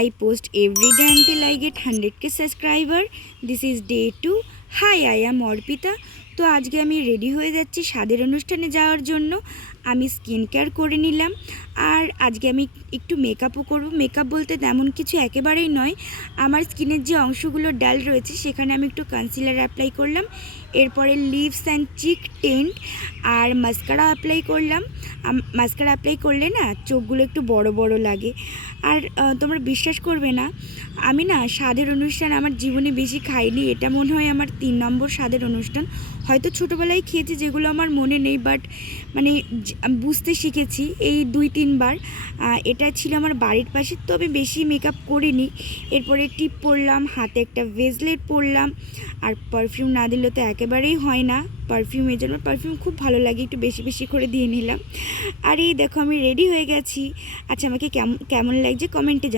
I post every day until I get 100k subscriber. This is day 2. Hi, I am Arpita. তো আজকে আমি ready হয়ে যাচ্ছি স্বাদের অনুষ্ঠানে যাওয়ার জন্য। আমি স্কিন কেয়ার করে নিলাম, আর আজকে আমি একটু মেকআপও করব। মেকআপ বলতে তেমন কিছু একেবারেই নয়, আমার স্কিনের যে অংশগুলো ডাল রয়েছে সেখানে আমি একটু কনসিলার অ্যাপ্লাই করলাম, এরপরে লিপস অ্যান্ড চিক টেন্ট আর মাস্কারা অ্যাপ্লাই করলাম। মাস্কারা অ্যাপ্লাই করলে না চোখগুলো একটু বড় বড় লাগে। আর তোমরা বিশ্বাস করবে না, আমি না স্বাদের অনুষ্ঠান আমার জীবনে বেশি খাইনি। এটা মনে হয় আমার 3 নম্বর স্বাদের অনুষ্ঠান। হয়তো ছোটোবেলায় খেয়েছি যেগুলো আমার মনে নেই, বাট মানে বুঝতে শিখেছি এই 2-3 বার। এটা ছিল আমার বাড়ির পাশে, তবে বেশি মেকআপ করিনি। এরপরে টিপ পরলাম, হাতে একটা ব্রেসলেট পরলাম, আর পারফিউম না দিলে তো একেবারেই হয় না। পারফিউমের জন্য পারফিউম খুব ভালো লাগে, একটু বেশি বেশি করে দিয়ে নিলাম। আর এই দেখো আমি রেডি হয়ে গেছি। আচ্ছা, আমাকে কেমন লাগছে কমেন্টে